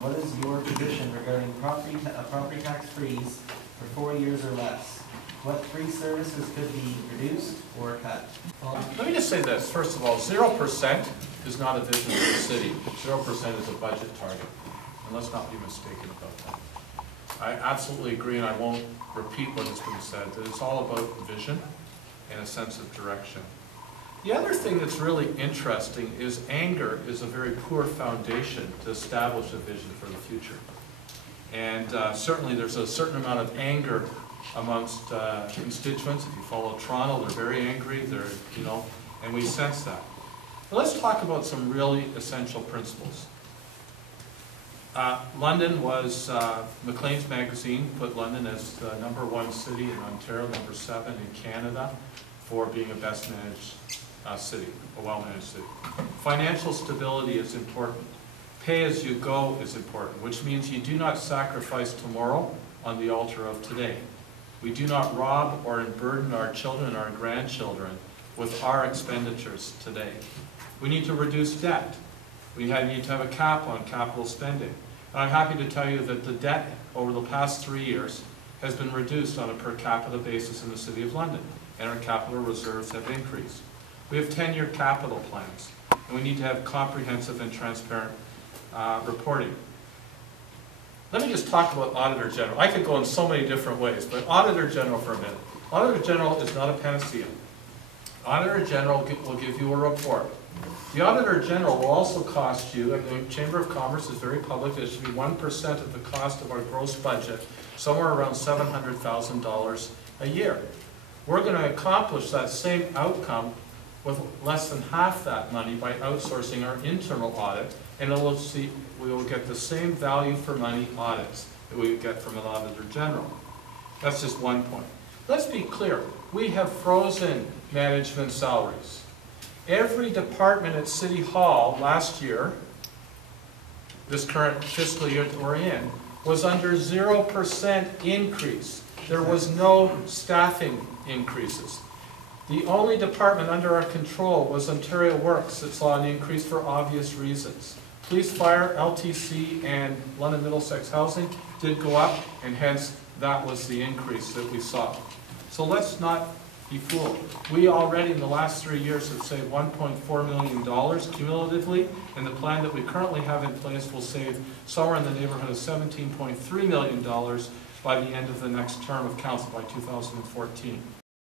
What is your position regarding property tax freeze for 4 years or less? What free services could be reduced or cut? Let me just say this. First of all, 0% is not a vision for the city. 0% is a budget target. And let's not be mistaken about that. I absolutely agree, and I won't repeat what has been said, that it's all about vision and a sense of direction. The other thing that's really interesting is anger is a very poor foundation to establish a vision for the future. And certainly there's a certain amount of anger amongst constituents. If you follow Toronto, they're very angry, and we sense that. But let's talk about some really essential principles. London was, Maclean's magazine put London as the #1 city in Ontario, #7 in Canada for being a best managed city, a well-managed city. Financial stability is important. Pay as you go is important, which means you do not sacrifice tomorrow on the altar of today. We do not rob or burden our children and our grandchildren with our expenditures today. We need to reduce debt. We need to have a cap on capital spending. And I'm happy to tell you that the debt over the past 3 years has been reduced on a per capita basis in the City of London, and our capital reserves have increased. We have 10-year capital plans, and we need to have comprehensive and transparent reporting. Let me just talk about Auditor General. I could go in so many different ways, but Auditor General for a minute. Auditor General is not a panacea. Auditor General will give you a report. The Auditor General will also cost you, and the Chamber of Commerce is very public, it should be 1% of the cost of our gross budget, somewhere around $700,000 a year. We're going to accomplish that same outcome with less than half that money by outsourcing our internal audit, and we will get the same value for money audits that we would get from an Auditor General. That's just one point. Let's be clear. We have frozen management salaries. Every department at City Hall last year, this current fiscal year that we're in, was under 0% increase. There was no staffing increases. The only department under our control was Ontario Works that saw an increase for obvious reasons. Police, fire, LTC, and London Middlesex Housing did go up, and hence that was the increase that we saw. So let's not be fooled. We already in the last 3 years have saved $1.4 million cumulatively, and the plan that we currently have in place will save somewhere in the neighborhood of $17.3 million by the end of the next term of council by 2014.